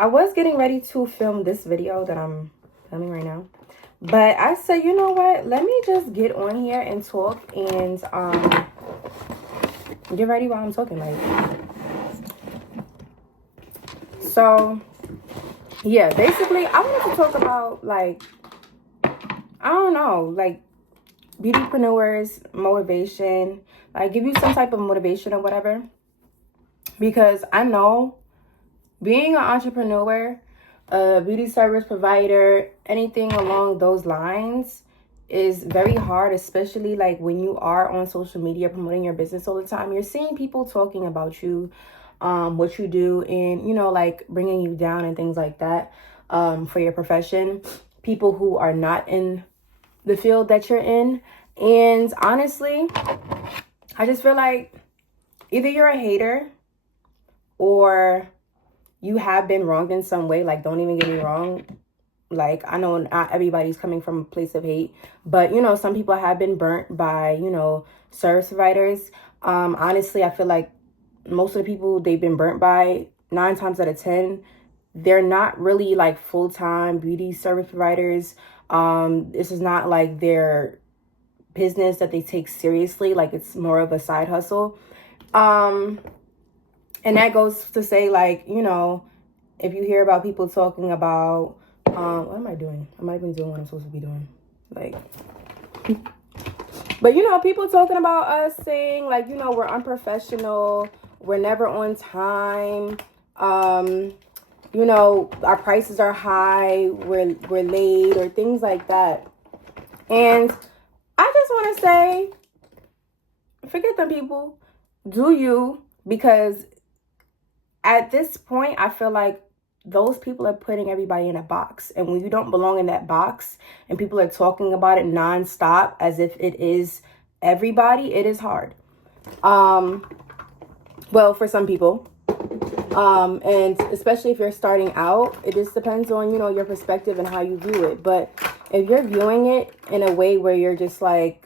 I was getting ready to film this video that I'm filming right now, but I said, you know what? Let me just get on here and talk and get ready while I'm talking. So yeah, basically, I wanted to talk about I don't know, beautypreneurs, motivation, give you some type of motivation or whatever, because I know being an entrepreneur, a beauty service provider, anything along those lines is very hard, especially when you are on social media promoting your business all the time. You're seeing people talking about you, what you do, and bringing you down and things like that, for your profession. People who are not in the field that you're in. And honestly, I just feel like either you're a hater or you have been wronged in some way. Don't even get me wrong. I know not everybody's coming from a place of hate, but some people have been burnt by, service providers. Honestly, I feel like most of the people they've been burnt by, 9 times out of 10, they're not really full-time beauty service providers. This is not their business that they take seriously. It's more of a side hustle. And that goes to say, if you hear about people talking about, what am I doing? I'm not even doing what I'm supposed to be doing. But people talking about us saying we're unprofessional, we're never on time, our prices are high, we're late, or things like that. And I just want to say, forget them people. Do you? Because at this point, I feel like those people are putting everybody in a box. And when you don't belong in that box and people are talking about it nonstop as if it is everybody, it is hard. Well, for some people. And especially if you're starting out, it just depends on, your perspective and how you view it. But if you're viewing it in a way where you're just it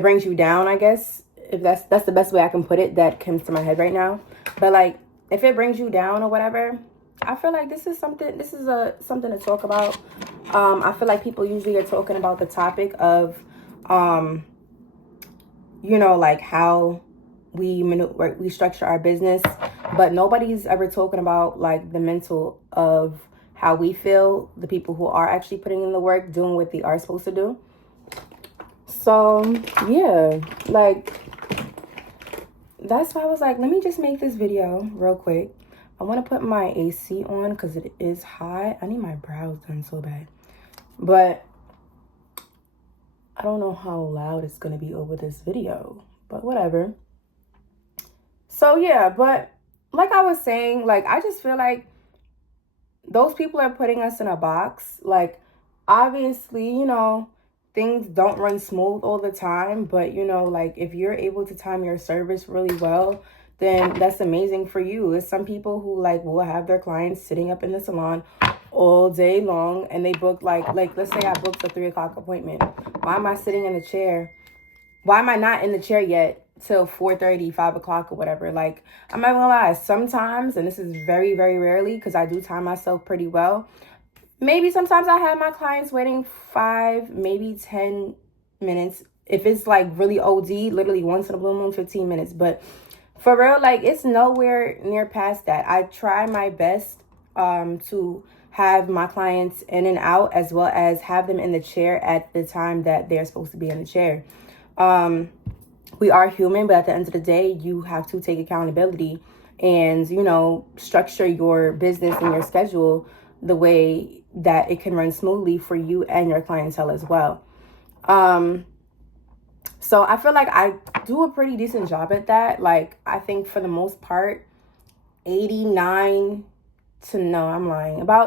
brings you down, I guess, if that's the best way I can put it, that comes to my head right now. But if it brings you down or whatever, I feel like this is something to talk about. I feel like people usually are talking about the topic of, how we structure our business, but nobody's ever talking about the mental of how we feel, the people who are actually putting in the work, doing what they are supposed to do. So yeah, that's why I was let me just make this video real quick. I want to put my AC on because it is hot. I need my brows done so bad, but I don't know how loud it's going to be over this video, but whatever. So yeah, but like I was saying, I just feel like those people are putting us in a box. Obviously, things don't run smooth all the time, but if you're able to time your service really well, then that's amazing for you. There's some people who will have their clients sitting up in the salon all day long, and they book let's say I booked a 3 o'clock appointment. Why am I sitting in the chair? Why am I not in the chair yet till 4:30, 5 o'clock or whatever? I'm not gonna lie, sometimes, and this is very, very rarely because I do time myself pretty well, maybe sometimes I have my clients waiting 5, maybe 10 minutes. If it's really OD, literally once in a blue moon, 15 minutes. But for real, it's nowhere near past that. I try my best to have my clients in and out, as well as have them in the chair at the time that they're supposed to be in the chair. We are human, but at the end of the day, you have to take accountability and, structure your business and your schedule the way that it can run smoothly for you and your clientele as well. So I feel like I do a pretty decent job at that. I think for the most part, about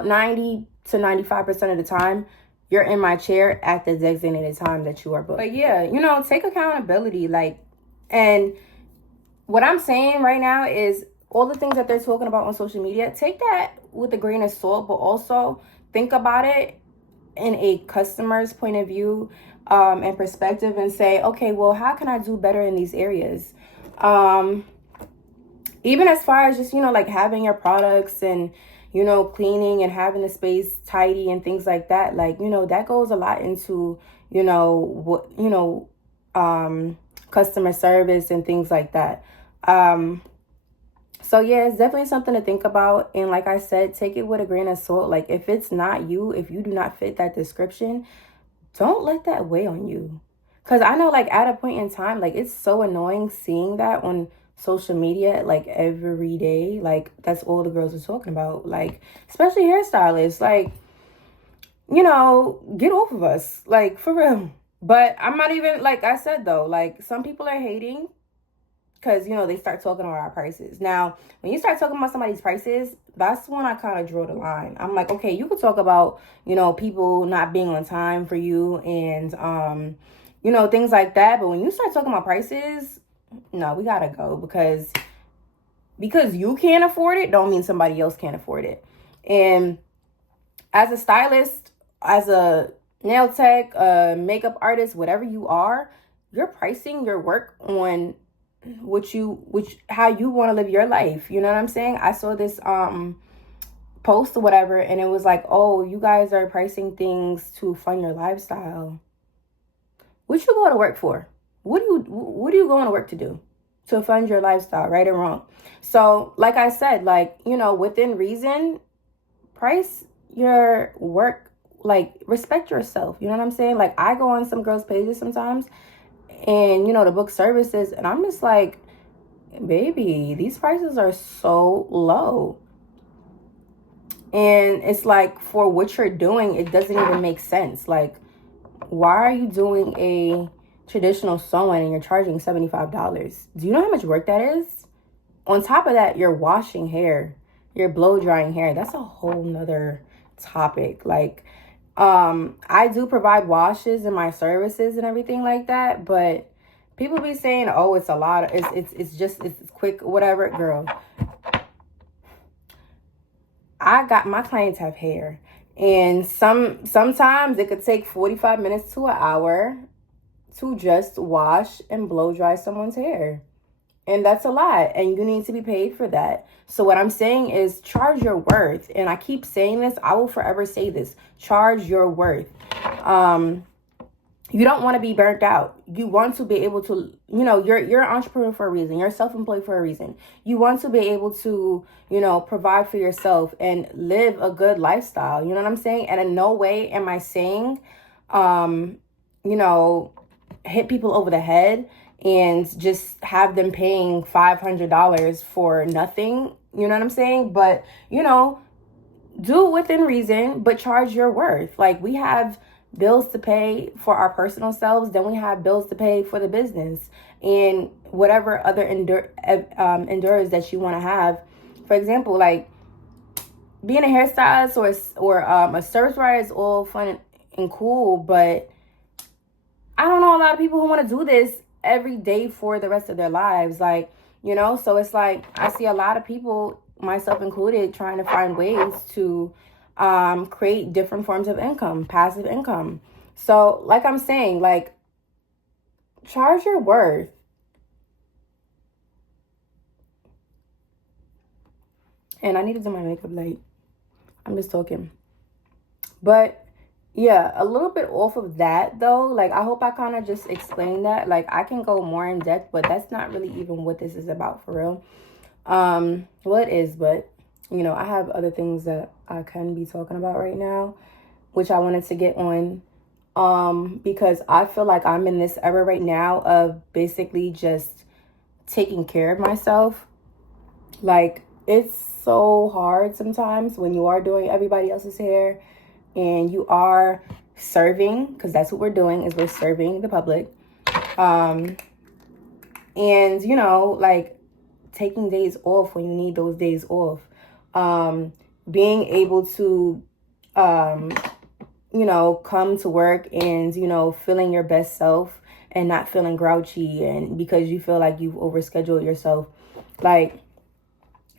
90 to 95% of the time, you're in my chair at the designated time that you are booked. But yeah, take accountability. And what I'm saying right now is all the things that they're talking about on social media, take that with a grain of salt, but also think about it in a customer's point of view and perspective, and say, okay, well, how can I do better in these areas? even as far as just, you know, like having your products and, you know, cleaning and having the space tidy and things like that. Like, you know, that goes a lot into, you know, what, you know, customer service and things like that. So yeah, it's definitely something to think about. And like I said, take it with a grain of salt. Like if it's not you, if you do not fit that description, don't let that weigh on you. Cause I know like at a point in time, like it's so annoying seeing that on social media, like every day. Like that's all the girls are talking about. Like, especially hairstylists. Like, you know, get off of us. Like for real. But I'm not even, like I said though, like some people are hating because, you know, they start talking about our prices. Now, when you start talking about somebody's prices, that's when I kind of draw the line. I'm like, okay, you could talk about, you know, people not being on time for you and, you know, things like that. But when you start talking about prices, no, we gotta go because you can't afford it don't mean somebody else can't afford it. And as a stylist, as a nail tech, makeup artist, whatever you are, you're pricing your work on how you want to live your life. You know what I'm saying? I saw this post or whatever, and it was like, oh, you guys are pricing things to fund your lifestyle. What you go to work for? What are you going to work to do? To fund your lifestyle, right or wrong? So like I said, like, you know, within reason, price your work, like respect yourself. You know what I'm saying? Like I go on some girls' pages sometimes and, you know, to book services, and I'm just like, baby, these prices are so low. And it's like, for what you're doing, it doesn't even make sense. Like, why are you doing a traditional sewing and you're charging $75? Do you know how much work that is? On top of that, you're washing hair, you're blow drying hair. That's a whole nother topic. Like, I do provide washes in my services and everything like that, but people be saying, oh, it's a lot, it's just quick, whatever. Girl, I got, my clients have hair, and sometimes it could take 45 minutes to an hour to just wash and blow dry someone's hair. And that's a lot. And you need to be paid for that. So what I'm saying is charge your worth. And I keep saying this. I will forever say this. Charge your worth. You don't want to be burnt out. You want to be able to, you know, you're an entrepreneur for a reason. You're self-employed for a reason. You want to be able to, you know, provide for yourself and live a good lifestyle. You know what I'm saying? And in no way am I saying, you know, hit people over the head and just have them paying $500 for nothing. You know what I'm saying? But, you know, do it within reason, but charge your worth. Like, we have bills to pay for our personal selves, then we have bills to pay for the business and whatever other endures that you want to have. For example, like being a hairstylist or a service provider is all fun and cool, but I don't know a lot of people who want to do this every day for the rest of their lives. Like, you know, so it's like I see a lot of people, myself included, trying to find ways to create different forms of income, passive income. So like I'm saying, like, charge your worth. And I need to do my makeup late. I'm just talking. But yeah, a little bit off of that though. Like, I hope I kind of just explained that. Like, I can go more in depth, but that's not really even what this is about for real. Well, it is, but you know, I have other things that I can be talking about right now, which I wanted to get on. Because I feel like I'm in this era right now of basically just taking care of myself. Like, it's so hard sometimes when you are doing everybody else's hair and you are serving, because that's what we're doing, is we're serving the public. And, you know, like taking days off when you need those days off. Being able to, you know, come to work and, you know, feeling your best self and not feeling grouchy and because you feel like you've overscheduled yourself. Like,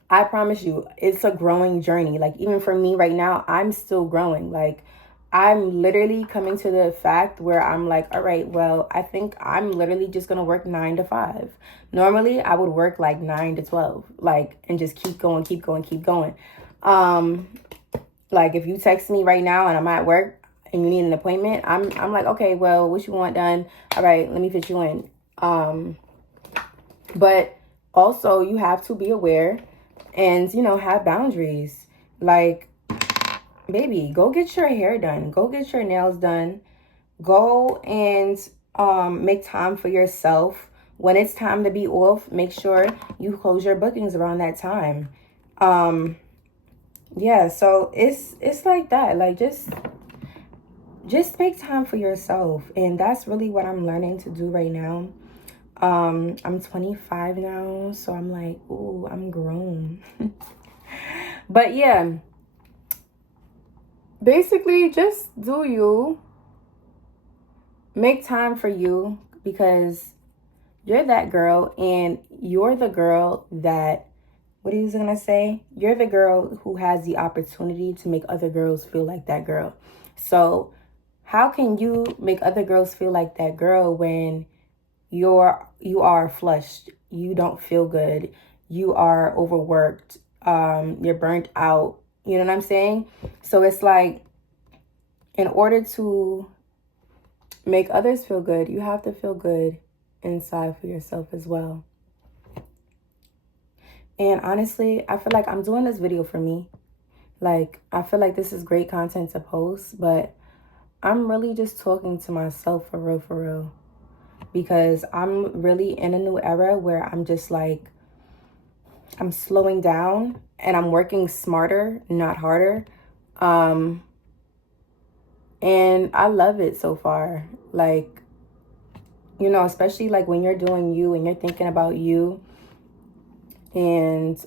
I promise you, it's a growing journey. Like, even for me right now, I'm still growing. Like, I'm literally coming to the fact where I'm like, all right, well, I think I'm literally just gonna work 9 to 5. Normally I would work like 9 to 12, like, and just keep going, keep going, keep going. Like if you text me right now and I'm at work and you need an appointment, I'm like, okay, well, what you want done? All right, let me fit you in. But also you have to be aware and, you know, have boundaries. Like, baby, go get your hair done. Go get your nails done. Go and make time for yourself. When it's time to be off, make sure you close your bookings around that time. Yeah, so it's like that. Like just make time for yourself. And that's really what I'm learning to do right now. I'm 25 now, so I'm like, ooh, I'm grown. But yeah, basically just do you. Make time for you, because you're that girl, and you're the girl that, what are you gonna say? You're the girl who has the opportunity to make other girls feel like that girl. So how can you make other girls feel like that girl when you are flushed, you don't feel good, you are overworked, you're burnt out, you know what I'm saying? So it's like, in order to make others feel good, you have to feel good inside for yourself as well. And honestly, I feel like I'm doing this video for me. Like, I feel like this is great content to post, but I'm really just talking to myself for real. Because I'm really in a new era where I'm just like, I'm slowing down and I'm working smarter, not harder. And I love it so far. Like, you know, especially like when you're doing you and you're thinking about you, and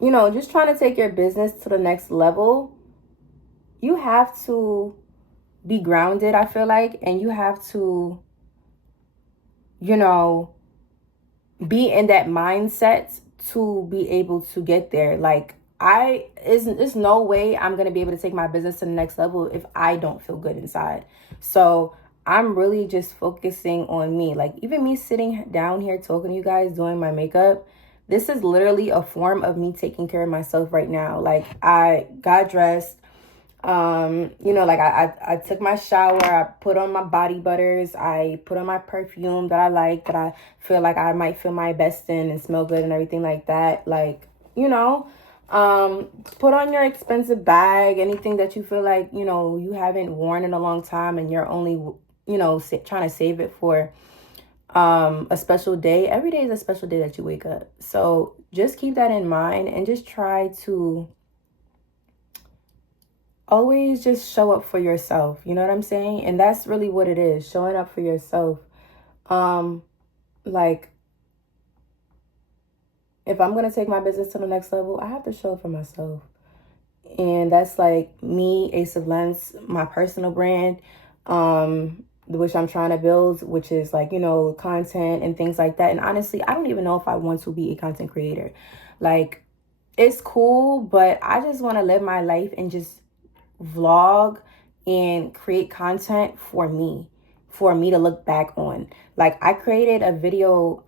you know, just trying to take your business to the next level, you have to be grounded, I feel like, and you have to, you know, be in that mindset to be able to get there. Like, there's no way I'm gonna be able to take my business to the next level if I don't feel good inside. So I'm really just focusing on me. Like, even me sitting down here talking to you guys, doing my makeup, this is literally a form of me taking care of myself right now. Like, I got dressed, you know, like I took my shower, I put on my body butters, I put on my perfume that I like, that I feel like I might feel my best in and smell good and everything like that. Like, you know, put on your expensive bag, anything that you feel like, you know, you haven't worn in a long time and you're only, you know, trying to save it for a special day. Every day is a special day that you wake up. So just keep that in mind and just try to always just show up for yourself. You know what I'm saying? And that's really what it is, showing up for yourself. Like, if I'm going to take my business to the next level, I have to show up for myself. And that's like me, Ace of Lens, my personal brand, which I'm trying to build, which is like, you know, content and things like that. And honestly, I don't even know if I want to be a content creator. Like, it's cool, but I just want to live my life and just vlog and create content for me to look back on. Like, I created a video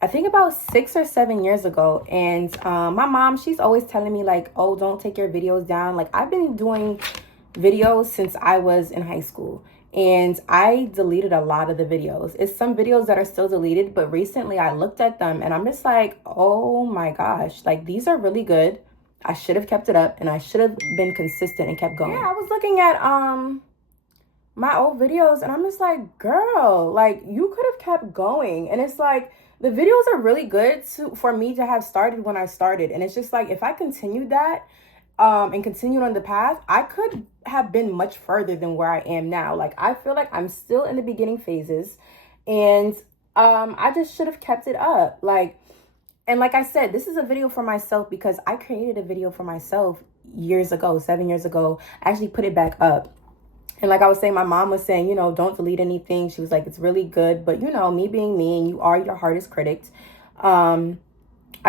I think about 6 or 7 years ago, and my mom, she's always telling me like, oh, don't take your videos down. Like, I've been doing videos since I was in high school, and I deleted a lot of the videos. It's some videos that are still deleted, but recently I looked at them and I'm just like, oh my gosh, like, these are really good. I should have kept it up, and I should have been consistent and kept going. Yeah, I was looking at my old videos, and I'm just like, girl, like, you could have kept going. And it's like, the videos are really good for me to have started when I started. And it's just like, if I continued that and continued on the path, I could have been much further than where I am now. Like, I feel like I'm still in the beginning phases, and I just should have kept it up. Like, and like I said, this is a video for myself because I created a video for myself years ago, 7 years ago. I actually put it back up. And like I was saying, my mom was saying, you know, don't delete anything. She was like, it's really good. But, you know, me being me, and you are your hardest critic, I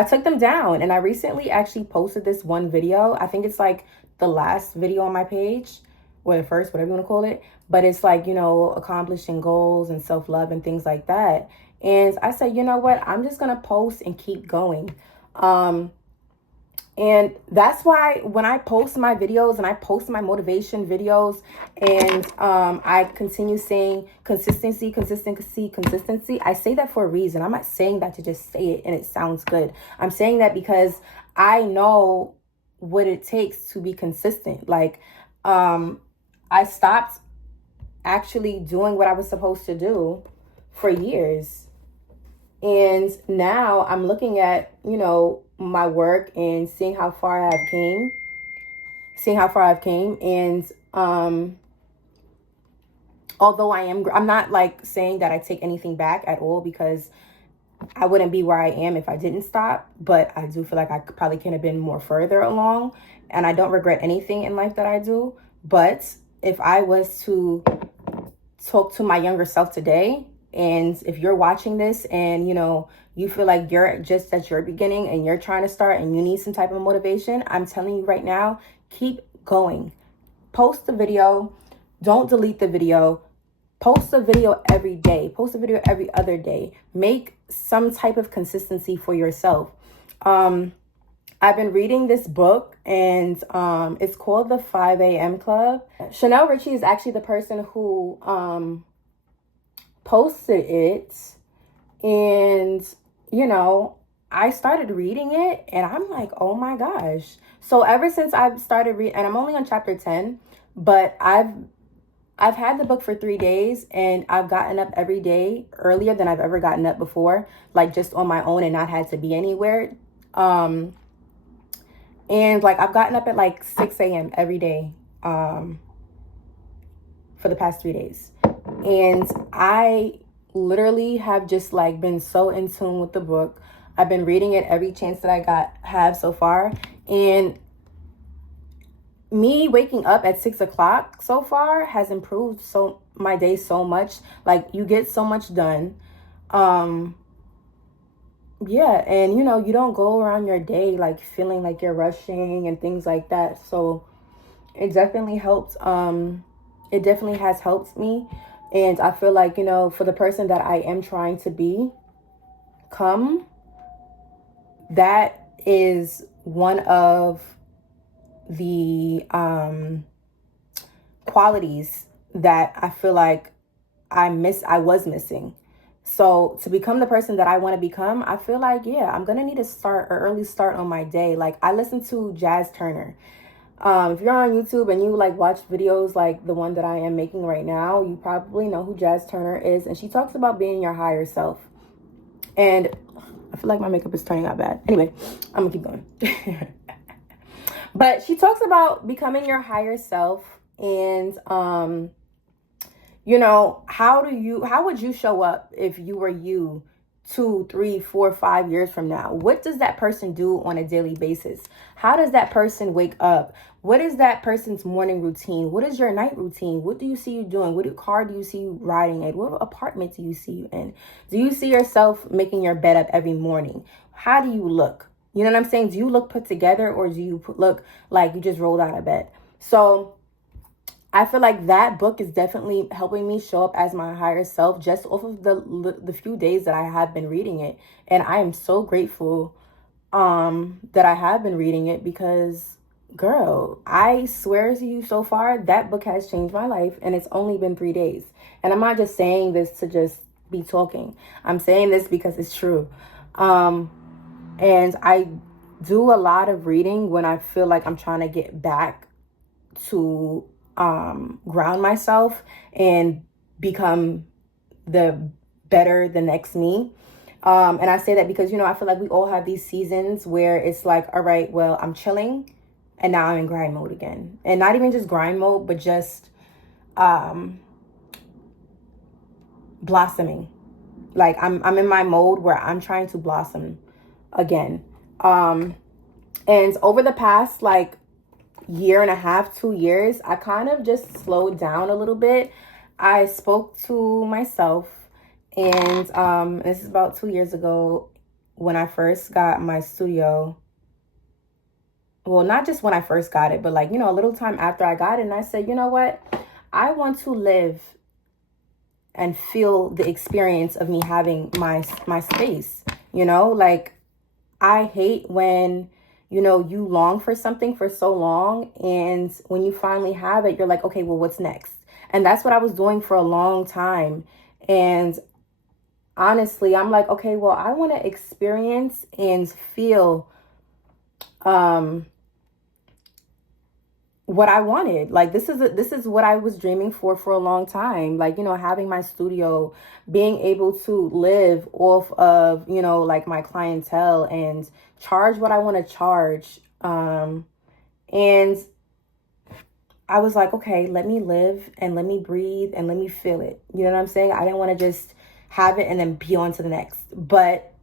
took them down. And I recently actually posted this one video. I think it's like the last video on my page, or the first, whatever you want to call it. But it's like, you know, accomplishing goals and self-love and things like that. And I said, you know what? I'm just going to post and keep going. And that's why when I post my videos and I post my motivation videos and I continue saying consistency, I say that for a reason. I'm not saying that to just say it and it sounds good. I'm saying that because I know what it takes to be consistent. Like, I stopped actually doing what I was supposed to do for years. And now I'm looking at, you know, my work and seeing how far I've came. And although I'm not like saying that I take anything back at all, because I wouldn't be where I am if I didn't stop. But I do feel like I probably could have been more further along. And I don't regret anything in life that I do. But if I was to talk to my younger self today, and if you're watching this and, you know, you feel like you're just at your beginning and you're trying to start and you need some type of motivation, I'm telling you right now, keep going. Post the video. Don't delete the video. Post a video every day. Post a video every other day. Make some type of consistency for yourself. I've been reading this book, and it's called The 5 a.m. Club. Chanel Richie is actually the person who posted it. And, you know, I started reading it and I'm like, oh my gosh. So ever since I've started reading, and I'm only on chapter 10, but I've had the book for 3 days and I've gotten up every day earlier than I've ever gotten up before, like just on my own and not had to be anywhere. And like I've gotten up at like 6 a.m. every day for the past 3 days. And I literally have just like been so in tune with the book. I've been reading it every chance that I have so far. And me waking up at 6 o'clock so far has improved my day so much. Like, you get so much done. Yeah, and you know, you don't go around your day like feeling like you're rushing and things like that. So it definitely helped. It definitely has helped me. And I feel like, you know, for the person that I am trying to become, that is one of the qualities that I feel like I was missing. So to become the person that I want to become, I feel like, yeah, I'm going to need to start an early start on my day. Like, I listen to Jazz Turner. If you're on YouTube and you like watch videos like the one that I am making right now, you probably know who Jazz Turner is. And she talks about being your higher self. And I feel like my makeup is turning out bad. Anyway, I'm going to keep going. But she talks about becoming your higher self. And, you know, how would you show up if you were you 2, 3, 4, 5 years from now? What does that person do on a daily basis? How does that person wake up? What is that person's morning routine? What is your night routine? What do you see you doing? What car do you see you riding in? What apartment do you see you in? Do you see yourself making your bed up every morning? How do you look? You know what I'm saying? Do you look put together, or do you look like you just rolled out of bed? So I feel like that book is definitely helping me show up as my higher self just off of the few days that I have been reading it. And I am so grateful that I have been reading it, because, girl, I swear to you, so far, that book has changed my life, and it's only been 3 days. And I'm not just saying this to just be talking. I'm saying this because it's true. And I do a lot of reading when I feel like I'm trying to get back to ground myself and become the next me. And I say that because, you know, I feel like we all have these seasons where it's like, all right, well, I'm chilling and now I'm in grind mode again. And not even just grind mode, but just blossoming. Like, I'm in my mode where I'm trying to blossom again. And over the past like year and a half, 2 years, I kind of just slowed down a little bit. I spoke to myself, and this is about 2 years ago when I first got my studio. well, not just when I first got it, but like, a little time after I got it. And I said, you know what? I want to live and feel the experience of me having my space, like I hate when, you long for something for so long. And when you finally have it, you're like, okay, well, what's next? And that's what I was doing for a long time. And honestly, I'm like, okay, well, I want to experience and feel what I wanted. Like this is what I was dreaming for a long time. Like, having my studio, being able to live off of, like my clientele and charge what I want to charge. And I was like, okay, let me live and let me breathe and let me feel it. You know what I'm saying? I didn't want to just have it and then be on to the next. But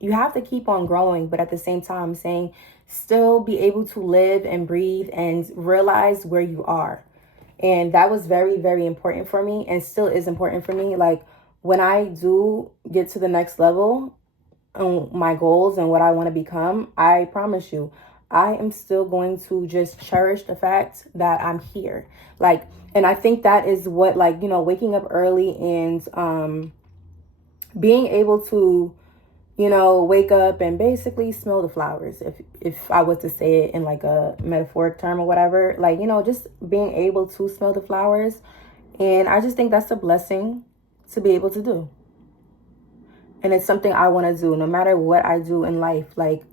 you have to keep on growing. But at the same time, I'm saying still be able to live and breathe and realize where you are. And that was very, very important for me and still is important for me. Like when I do get to the next level on my goals and what I want to become, I promise you, I am still going to just cherish the fact that I'm here. Like, and I think that is what, like, waking up early and being able to, wake up and basically smell the flowers. If I was to say it in like a metaphoric term or whatever, like, just being able to smell the flowers. And I just think that's a blessing to be able to do. And it's something I want to do no matter what I do in life. Like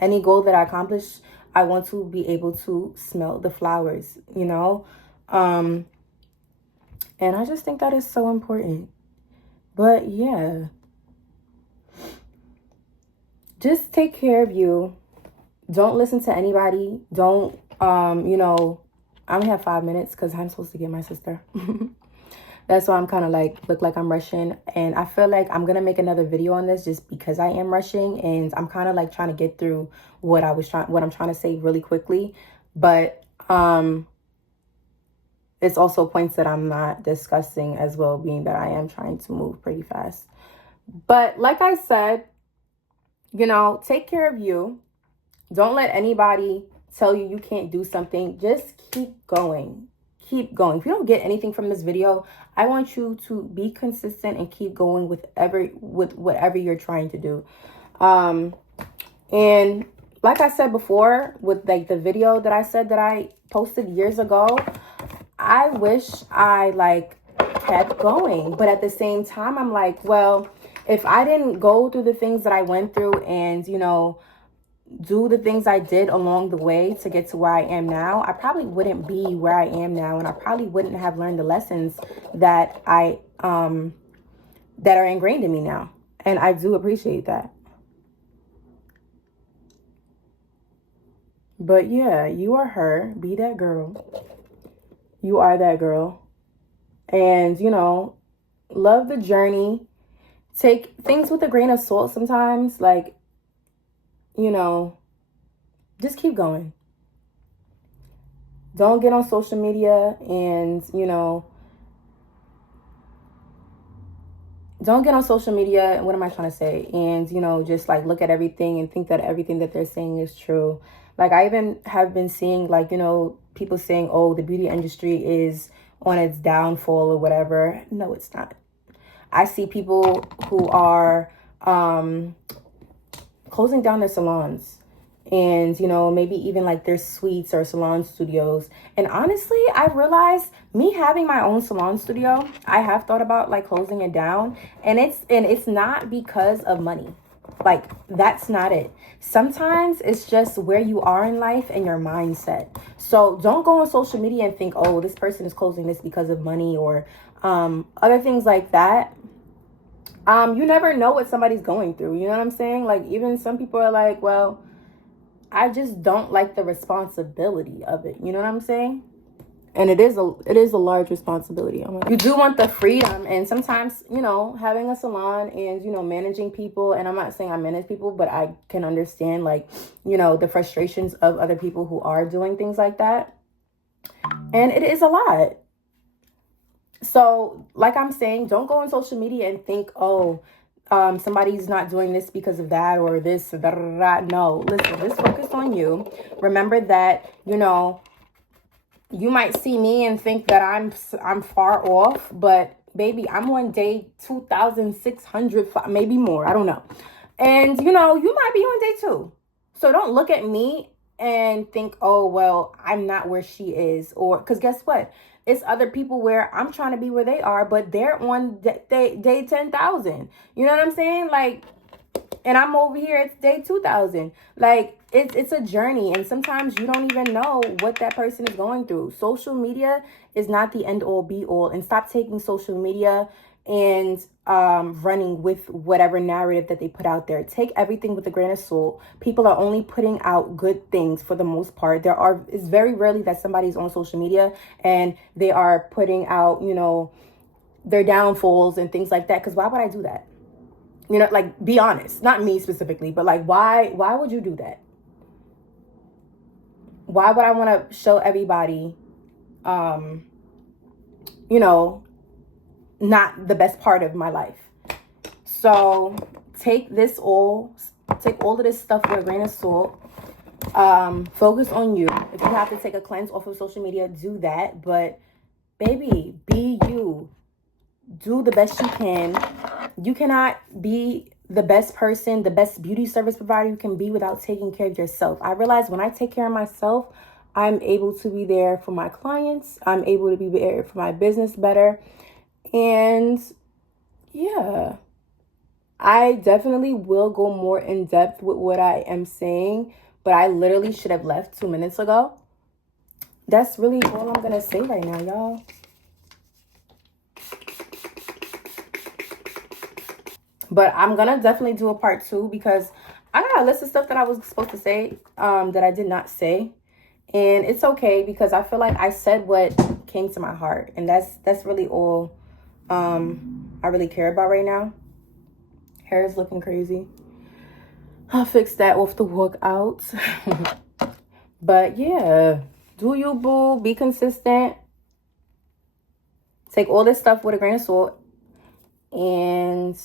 any goal that I accomplish, I want to be able to smell the flowers, and I just think that is so important. But yeah, just take care of you. Don't listen to anybody. Don't, I only have 5 minutes because I'm supposed to get my sister. That's why I'm kind of like, look like I'm rushing. And I feel like I'm going to make another video on this just because I am rushing. And I'm kind of like trying to get through what I'm trying to say really quickly. But it's also points that I'm not discussing as well, being that I am trying to move pretty fast. But like I said, take care of you. Don't let anybody tell you you can't do something. Just keep going. Keep going. If you don't get anything from this video, I want you to be consistent and keep going with whatever you're trying to do. And like I said before, with like the video that I said that I posted years ago, I wish I like kept going. But at the same time, I'm like, well, if I didn't go through the things that I went through and, do the things I did along the way to get to where I am now, I probably wouldn't be where I am now. And I probably wouldn't have learned the lessons that that are ingrained in me now. And I do appreciate that. But yeah, you are her. Be that girl. You are that girl. And, love the journey. Take things with a grain of salt sometimes. Like, just keep going. Don't get on social media and, don't get on social media. What am I trying to say? And, just like look at everything and think that everything that they're saying is true. Like I even have been seeing like, people saying, oh, the beauty industry is on its downfall or whatever. No, it's not. I see people who are closing down their salons and, maybe even like their suites or salon studios. And honestly, I realized me having my own salon studio, I have thought about like closing it down, and it's not because of money. Like that's not it. Sometimes it's just where you are in life and your mindset. So don't go on social media and think, oh, this person is closing this because of money or other things like that. You never know what somebody's going through. You know what I'm saying? Like even some people are like, well, I just don't like the responsibility of it. You know what I'm saying? And it is a large responsibility. You do want the freedom, and sometimes, having a salon and, managing people, and I'm not saying I manage people, but I can understand like, the frustrations of other people who are doing things like that. And it is a lot. So like I'm saying, don't go on social media and think, oh, somebody's not doing this because of that or this, da, da, da, da. No, listen, just focus on you. Remember that, you know, you might see me and think that I'm far off, but baby, I'm on day 2,600, maybe more. I don't know. And you know, you might be on day 2. So don't look at me and think, "Oh, well, I'm not where she is." Or cuz guess what? It's other people where I'm trying to be where they are, but they're on day 10,000. You know what I'm saying? Like, and I'm over here, it's day 2,000. Like, it's a journey, and sometimes you don't even know what that person is going through. Social media is not the end all be all, and stop taking social media and running with whatever narrative that they put out there. Take everything with a grain of salt. People are only putting out good things for the most part. It's very rarely that somebody's on social media and they are putting out, you know, their downfalls and things like that. Because why would I do that? You know, like, be honest. Not me specifically, but like, why would you do that? Why would I want to show everybody, you know, not the best part of my life? So take all of this stuff with a grain of salt. Focus on you. If you have to take a cleanse off of social media, do that. But baby, be you. Do the best you can. You cannot be the best person, the best beauty service provider you can be without taking care of yourself. I realize when I take care of myself, I'm able to be there for my clients. I'm able to be there for my business better. And yeah, I definitely will go more in depth with what I am saying, but I literally should have left 2 minutes ago. That's really all I'm going to say right now, y'all. But I'm going to definitely do a part 2 because I got a list of stuff that I was supposed to say that I did not say. And it's okay because I feel like I said what came to my heart. And that's really all I really care about right now. Hair is looking crazy. I'll fix that off the workout. But yeah, do you, boo. Be consistent. Take all this stuff with a grain of salt. And